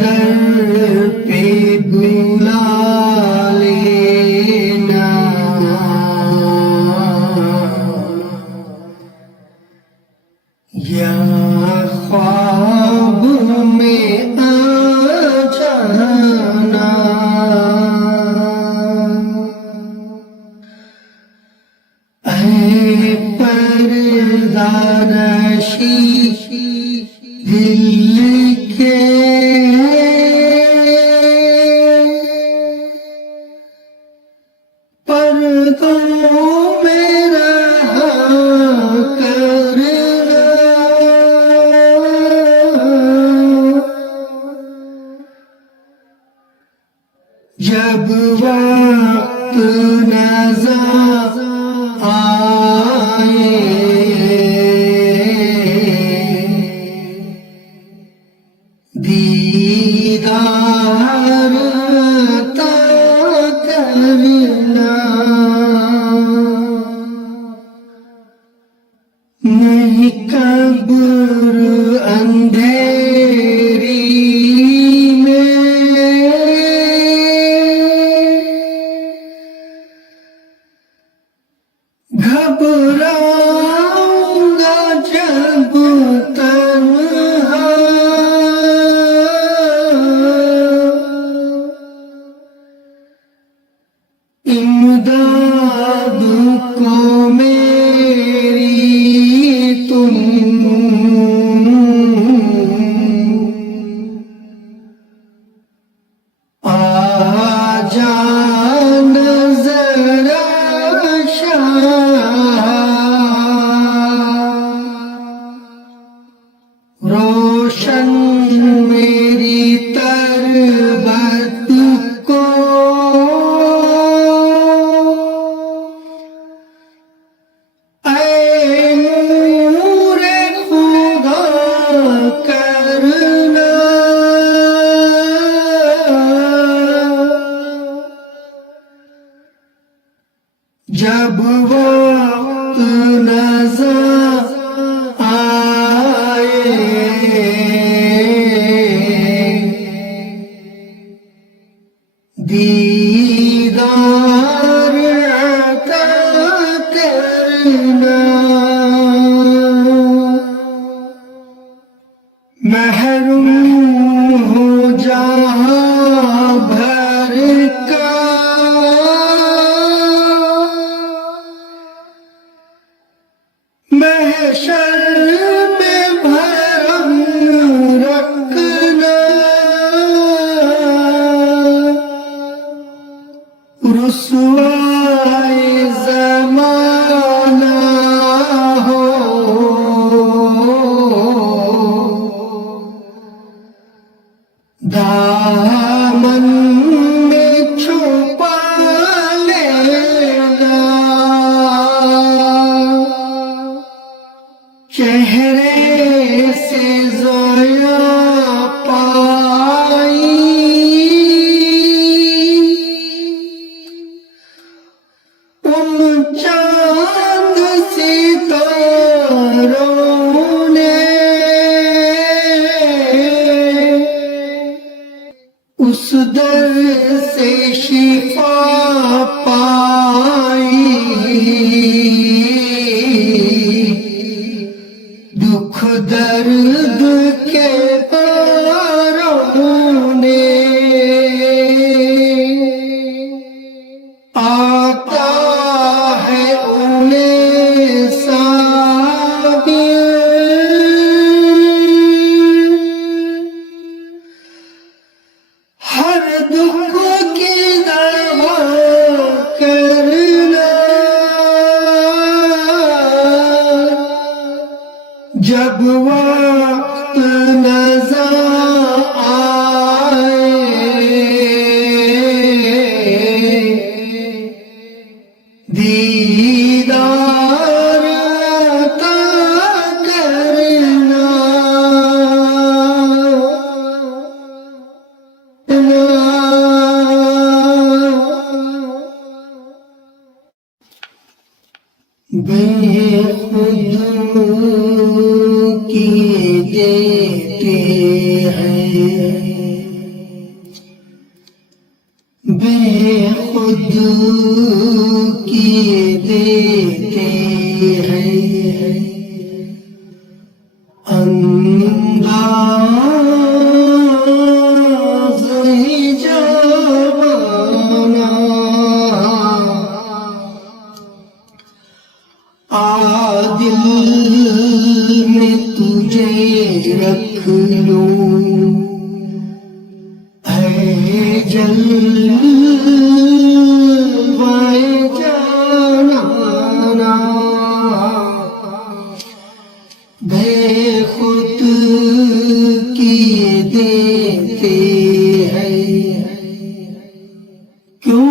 در پہ بلا لینا، یا خواب میں آ جانا، اے پردہ نشی دل کے پردوں میں رہا کرنا، جب وقت نظر آئے دیدار عطا کرنا، نہیں قبر اندھیری میں گھبراؤں گا جب تنہا، امداد کو میری تم آ جانا ذرا شاہ، روشن میری تربت کو اے نور خدا کرنا، جب وقت نظر آئے دیدار عطا کرنا، محروم ہو جہاں بھر کا محشر میں بھرم رکھنا، رسوائے زمانہ ہو دامن میں چھپا لینا، چہرے سے ضیا پائی ان چاند ستاروں نے، اس در سے شفا پائی، دکھ درد کے باروں نے، آتا ہے انہیں سابر، ہر دکھ کی دوا کرنا، جب وقت نظر آئے دیدار عطا کرنا، بے خود کی دیتے ہیں خود کیے دیتے ہیں انداز جوانہ عادل میں تجھے رکھ لوں اے جلوۂ جانانا بے خود کیے دیتے ہیں کیوں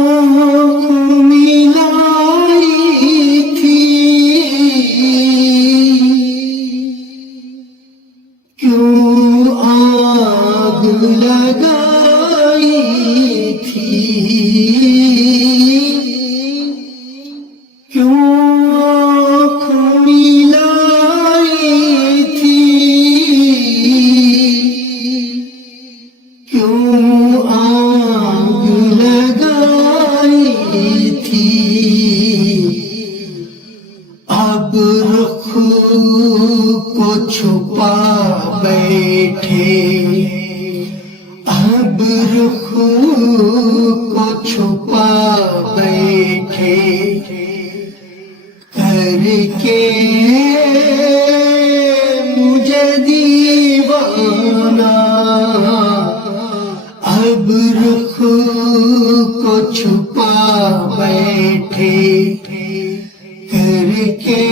آنکھ ملائی تھی کیوں آگ لگائی تھی کیوں آنکھ ملائی تھی کیوں آگ لگائی تھی اب رخ کو چھپا بیٹھے اب رخ کو چھپا بیٹھے کر کے مجھے دیوانہ اب رخ کو چھپا بیٹھے کر کے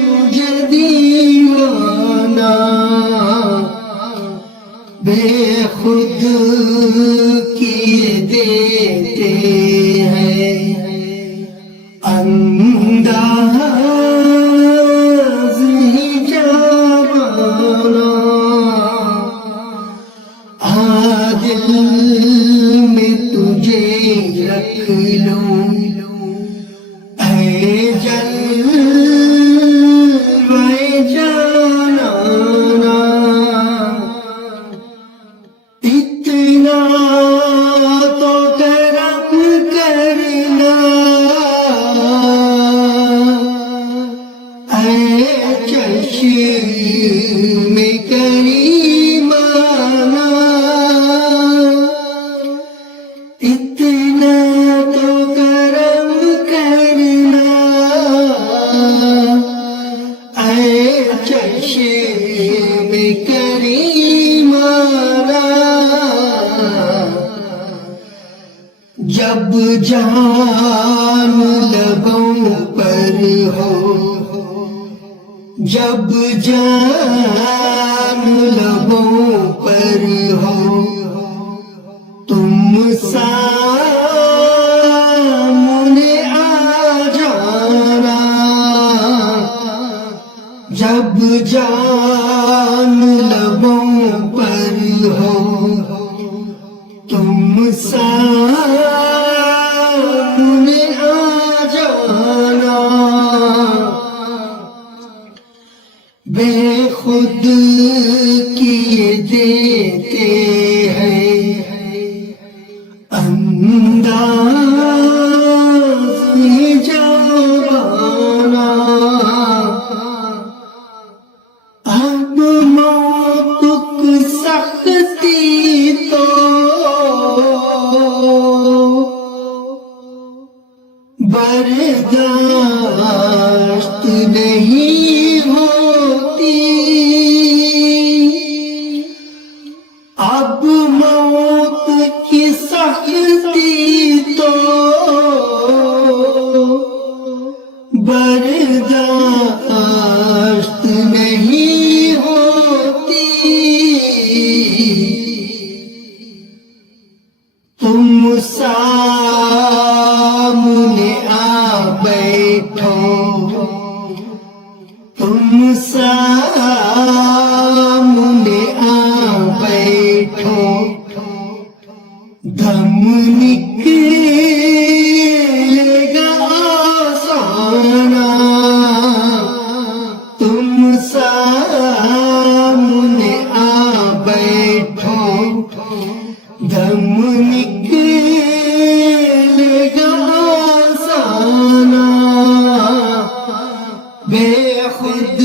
مجھے دیوانہ بے خود کیے دیتے ہیں انداز جوانہ عادل میں تجھے رکھ لوں اے جلوۂ جانانا اتنا تو کرم کرنا اے چشم کریمانہ اتنا تو کرم کرنا اے چشم کریمانہ جب جان لبوں پر ہو جب جان لبوں پر ہو تم سامنے آ جانا جب جان لبوں پر ہو تم سامنے آ جانا بے خود کیے دیتے ہیں انداز جوانہ اب موت سختی تو برداشت نہیں ہوتی اب موت کی سختی تو برداشت نہیں ہوتی تم سامنے آ بیٹھو تم سامنے آ بیٹھو دم نکلے گا آسانہ تم سامنے آ بیٹھو دم بے خود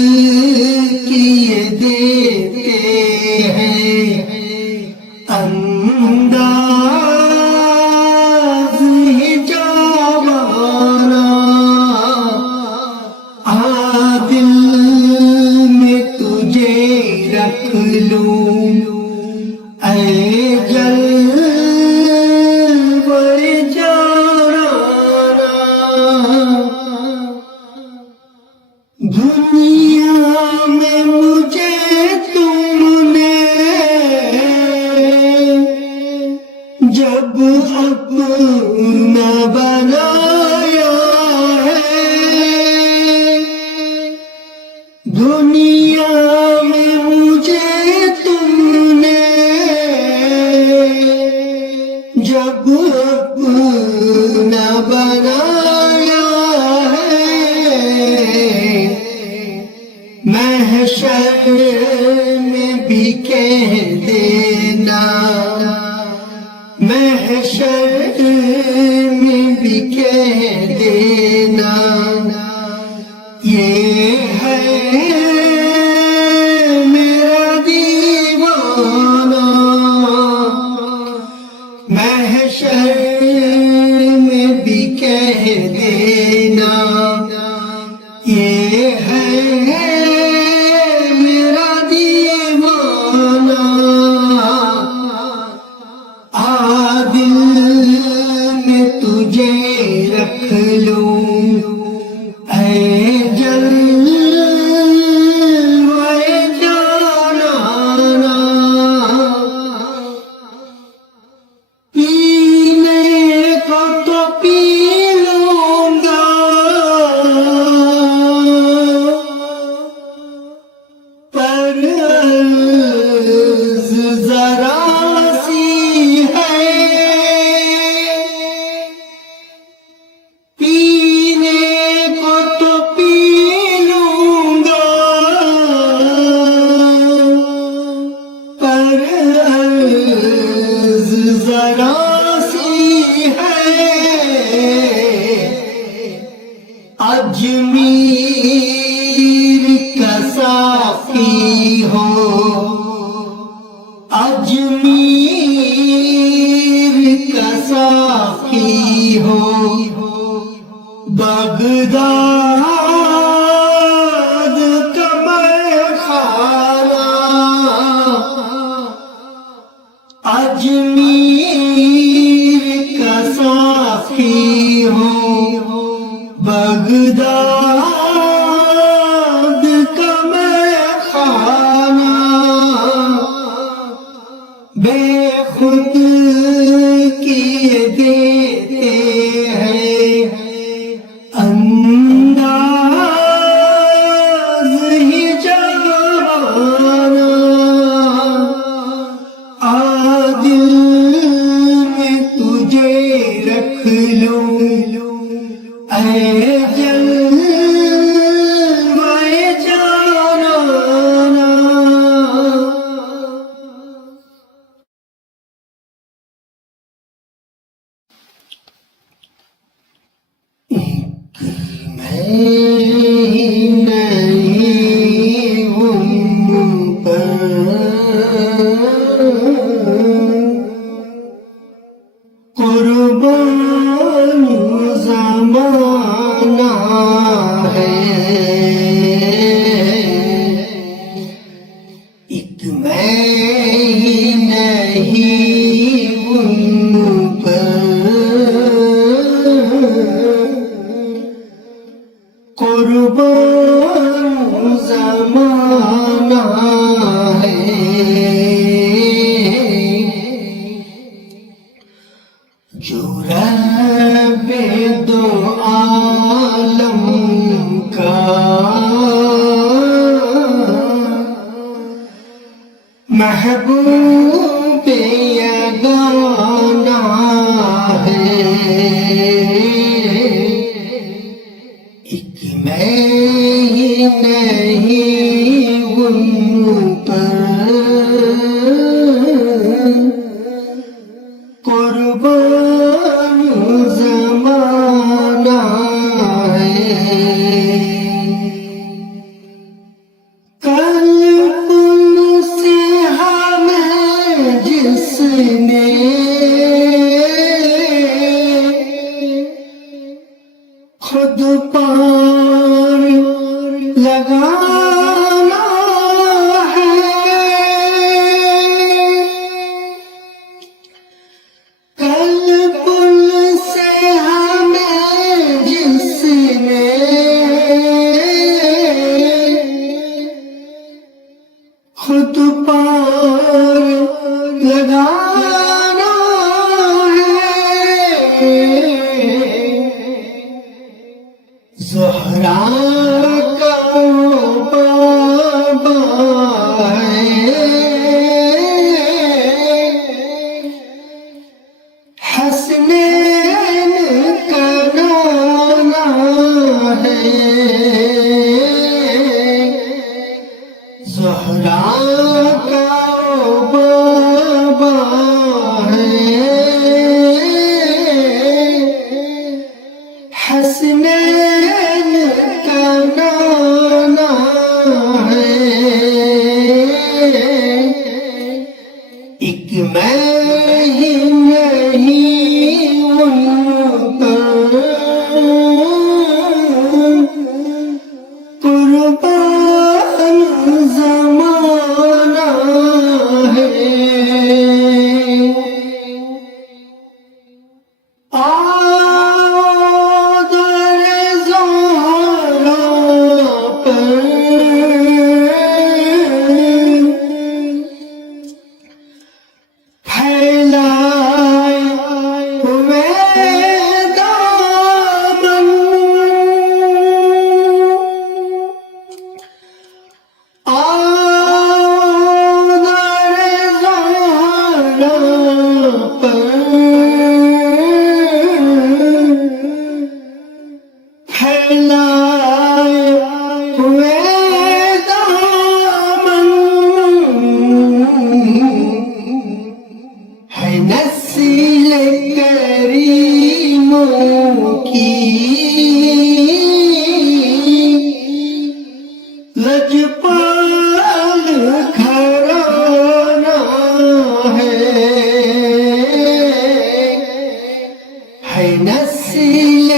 کیے دیتے ہیں انداز ہی جوانہ دل میں تجھے رکھ لوں اے جلوے جانانا دنیا میں مجھے تم نے جب اپنا بنایا ہے دنیا میں مجھے تم نے جب اپنا بنایا ہے محشر میں بھی کہہ دینا محشر میں بھی کہہ دینا یہ ہے میرا دیوانہ محشر میں بھی کہہ دینا یہ ہے میرا دیوانہ دل میں تجھے رکھ لوں اے جلوے جانانا پینے کو تو پی لوں گا پر عرض ذرا سی ہے پینے کو تو پی لوں گا پر عرض ذرا سی ہے اجمیر کا ساقی ہو اجمیر کا ساقی ہو بغداد کا میخانہ اجمیر کا ساقی ہو بغداد کا میخانہ بے خود کیے دیتے ہیں انداز ہی جوانہ دل میں تجھے رکھ لوں اے جلوے جانانا نہیں ہوں پر قربان زمانہ ہے ایک میں ہی نہیں ہوں پر قربان زمانہ ہے جو رب دو عالم کا محبوب یگانہ ہے ایک میں ہی نہیں ہوں پر قربان زمانہ ہے لگانا ہے کل پل سے ہمیں جس نے خود پار لگانا ہے زہرا کا بابا ہے حسنین کا نانا ہے زہرا کا بابا ہے حسنین کا نانا ہے ایک میں ہی نہیں ان پر قربان زمانہ ہے آدر زہرا پر پھیلائے ہوئے دامن آدر زہرا پر پھیلائے ہوئے دامن ہے نسل کریموں کی لجپال گھرانہ ہے نسل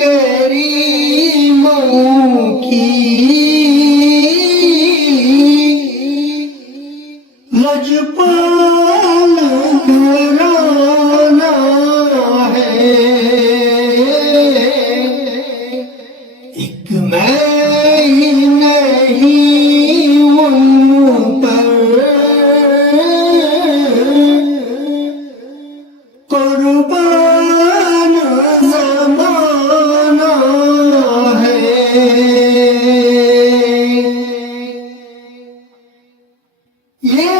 کریموں کی لجپال گھرانہ ہے ایک میں ہی نہیں ان پر قربان زمانہ ہے یہ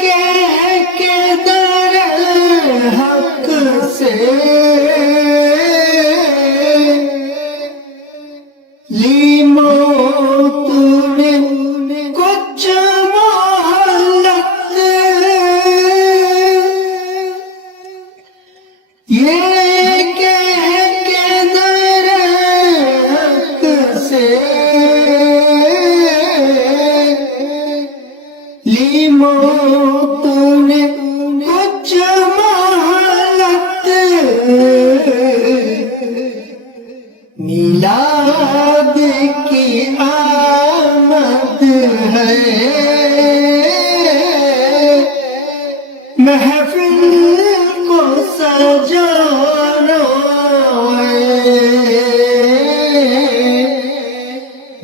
کہہ کے در حق سے لی موت نے کچھ مہلت یہ کہہ کے در حق سے لی موت نے کچھ مہلت میلاد کی آمد ہے محفل کو سجانا ہے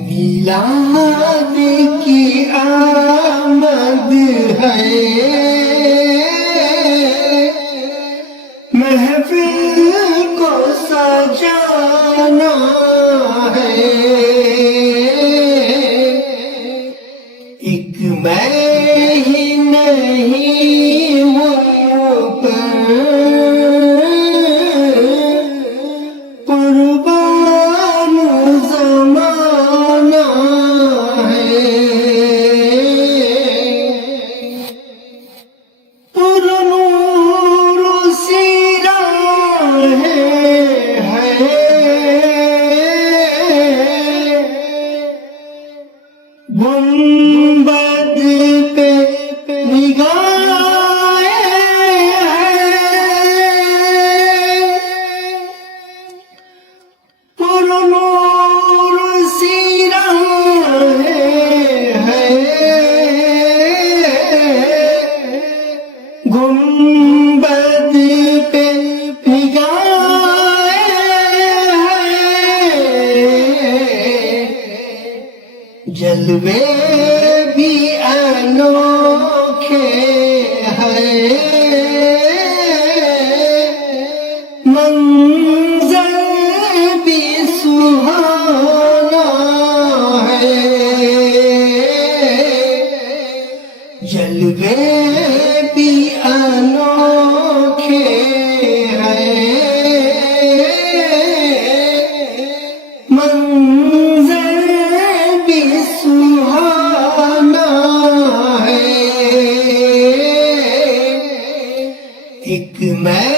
میلاد کی آمد ہے محفل کو سجانا ہے ایک میں ہی نہیں وہ پر قربان زمانہ ہے پرنور سیرہ ہے گنبد پہ نگاہیں پرنور سیرہ جلوے بھی انوکھے ہیں، منظر بھی سہانا ہے، جلوے بھی انوکھے ہیں، منظر بھی سہانا ہے، ایک میں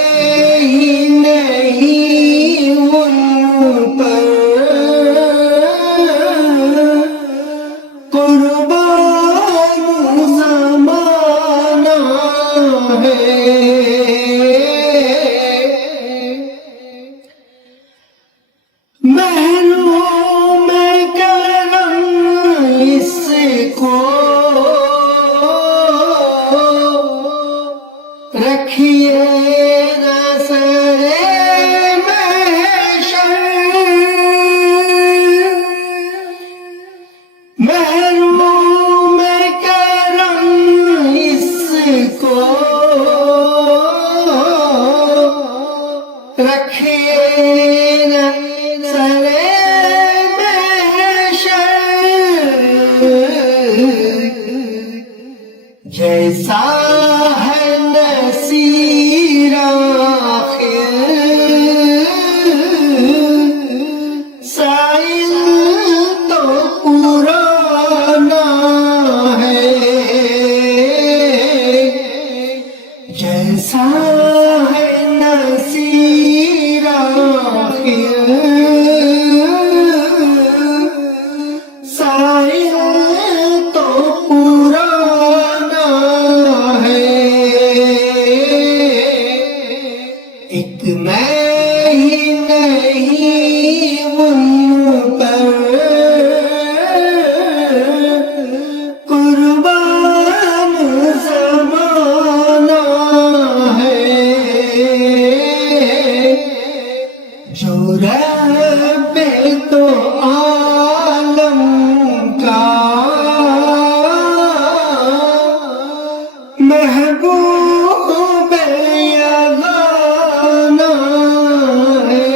ہی نہیں ان پر قربان زمانہ ہے، محروم کرم اس کو رکھیے نہ سرے محشر، محروم کرم اس کو رکھیے نہ سرے محشر، جیسا ہے نصیر آخر سائل تو پرانا ہے، جیسا ہے نصیر آخر سائل تو پرانا ہے، ایک میں ہی نہیں ان پر قربان زمانہ ہے، جو رب تو عالم کا محبوب یگانہ ہے۔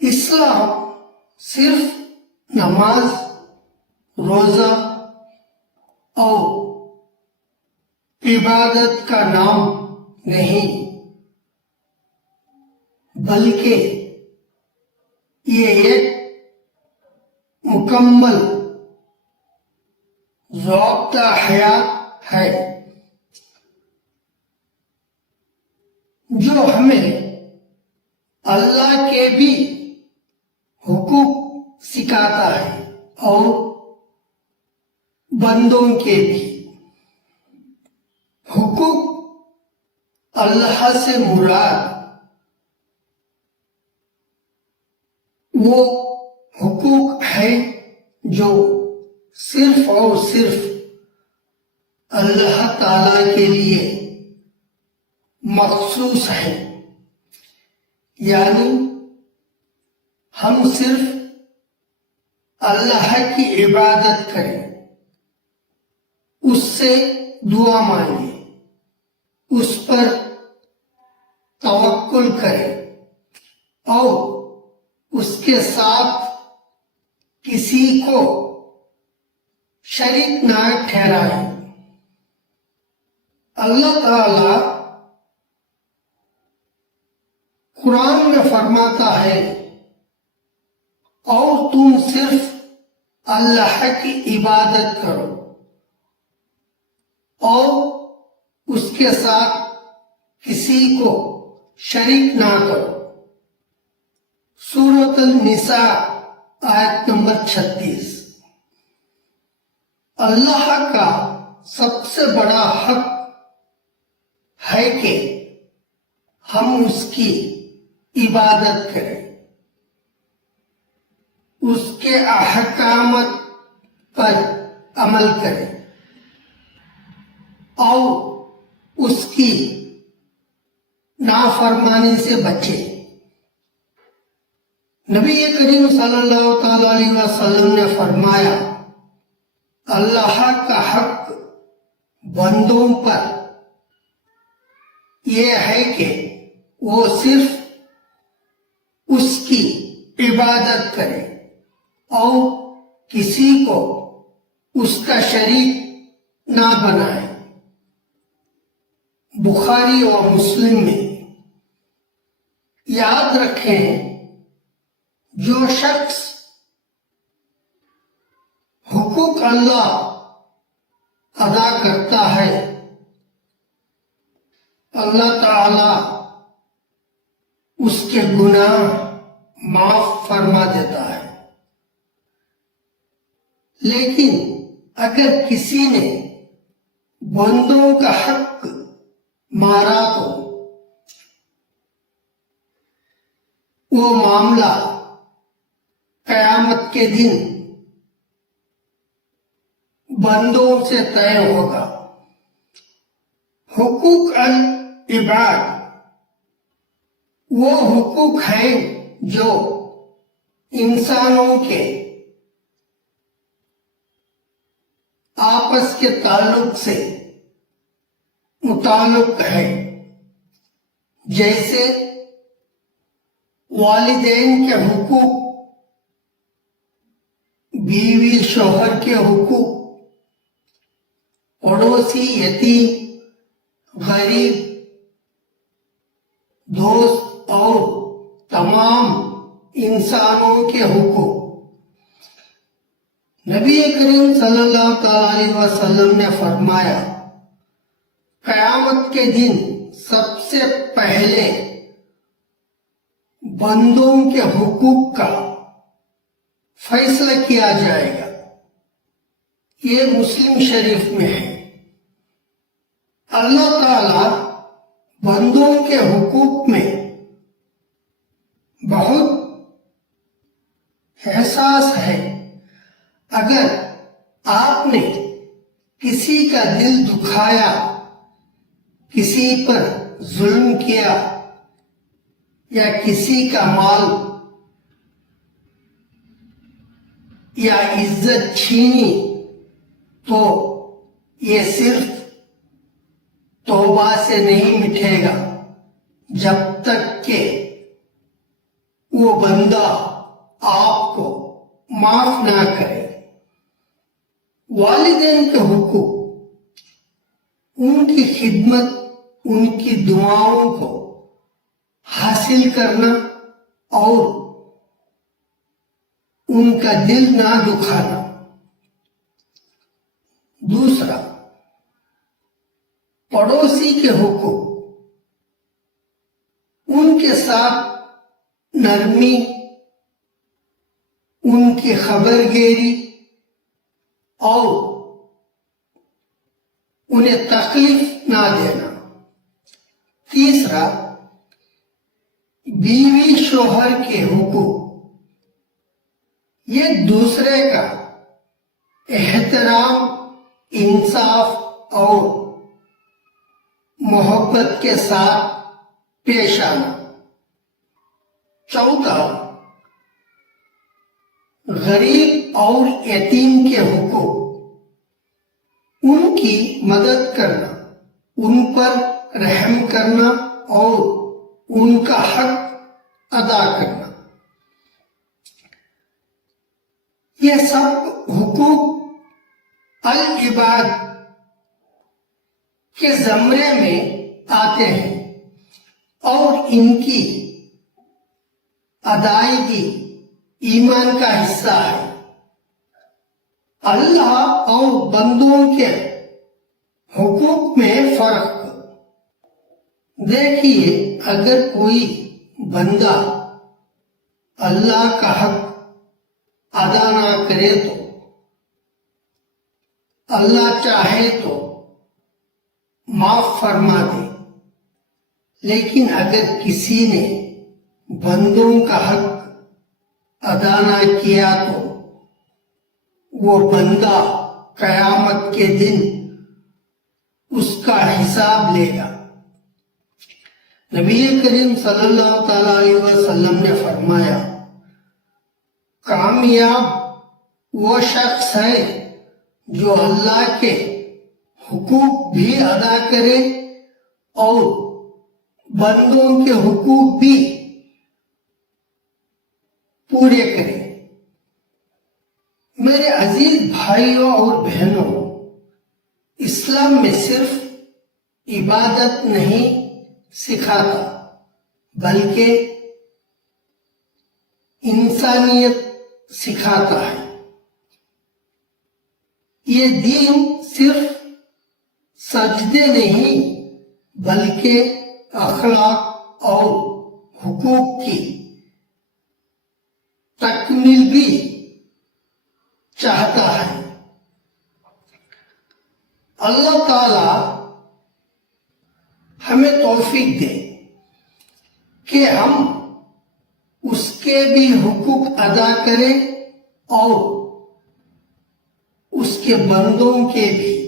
اسلام صرف نماز، روزہ اور عبادت کا نام نہیں، بلکہ یہ ایک مکمل ضابطہ حیات ہے جو ہمیں اللہ کے بھی حقوق سکھاتا ہے اور بندوں کے بھی۔ حقوق اللہ سے مراد وہ حقوق ہے جو صرف اور صرف اللہ تعالی کے لیے مخصوص ہے، یعنی ہم صرف اللہ کی عبادت کریں، اس سے دعا مانگیں، اس پر توکل کریں اور اس کے ساتھ کسی کو شریک نہ ٹھہرائیں۔ اللہ تعالی قرآن میں فرماتا ہے، اور تم صرف اللہ کی عبادت کرو اور اس کے ساتھ کسی کو شریک نہ کرو۔ سورۃ النساء آیت نمبر 36۔ اللہ کا سب سے بڑا حق ہے کہ ہم اس کی عبادت کریں، اس کے احکامات پر عمل کریں اور اس کی نافرمانی سے بچیں۔ نبی کریم صلی اللہ تعالی علیہ وسلم نے فرمایا اللہ کا حق بندوں پر یہ ہے کہ وہ صرف اس کی عبادت کرے اور کسی کو اس کا شریک نہ بنائے۔ بخاری اور مسلم میں۔ یاد رکھیں جو شخص حقوق اللہ ادا کرتا ہے اللہ تعالی اس کے گناہ معاف فرما دیتا ہے، لیکن اگر کسی نے بندوں کا حق مارا تو وہ معاملہ قیامت کے دن بندوں سے طے ہوگا۔ حقوق العباد وہ حقوق ہیں جو انسانوں کے آپس کے تعلق سے متعلق ہے، جیسے والدین کے حقوق، بیوی شوہر کے حقوق، پڑوسی، یتیم، غریب، دوست اور تمام انسانوں کے حقوق۔ نبی کریم صلی اللہ تعالی علیہ وسلم نے فرمایا قیامت کے دن سب سے پہلے بندوں کے حقوق کا فیصلہ کیا جائے گا۔ یہ مسلم شریف میں ہے۔ اللہ تعالی بندوں کے حقوق میں بہت حساس ہے۔ اگر آپ نے کسی کا دل دکھایا، کسی پر ظلم کیا یا کسی کا مال یا عزت چھینی تو یہ صرف توبہ سے نہیں مٹے گا جب تک کہ وہ بندہ آپ کو معاف نہ کرے۔ والدین کے حقوق، ان کی خدمت، ان کی دعاؤں کو حاصل کرنا اور ان کا دل نہ دکھانا۔ دوسرا، پڑوسی کے حقوق، ان کے ساتھ نرمی، ان کی خبر گیری اور انہیں تکلیف نہ دینا۔ تیسرا، بیوی شوہر کے حقوق، یہ دوسرے کا احترام، انصاف اور محبت کے ساتھ پیش آنا۔ چوتھا، غریب اور یتیم کے حقوق، ان کی مدد کرنا، ان پر رحم کرنا اور ان کا حق ادا کرنا۔ یہ سب حقوق العباد کے زمرے میں آتے ہیں اور ان کی ادائیگی ایمان کا حصہ ہے۔ اللہ اور بندوں کے حقوق میں فرق۔ دیکھیے، اگر کوئی بندہ اللہ کا حق ادا نہ کرے تو اللہ چاہے تو معاف فرما دے، لیکن اگر کسی نے بندوں کا حق ادا نہ کیا تو وہ بندہ قیامت کے دن اس کا حساب لے گا۔ نبی کریم صلی اللہ تعالی علیہ وسلم نے فرمایا کامیاب وہ شخص ہے جو اللہ کے حقوق بھی ادا کرے اور بندوں کے حقوق بھی پورے کرے۔ میرے عزیز بھائیوں اور بہنوں، اسلام میں صرف عبادت نہیں سکھاتا بلکہ انسانیت سکھاتا ہے۔ یہ دین صرف سجدے نہیں بلکہ اخلاق اور حقوق کی تکمیل بھی چاہتا ہے۔ اللہ تعالی ہمیں توفیق دے کہ ہم اس کے بھی حقوق ادا کریں اور اس کے بندوں کے بھی۔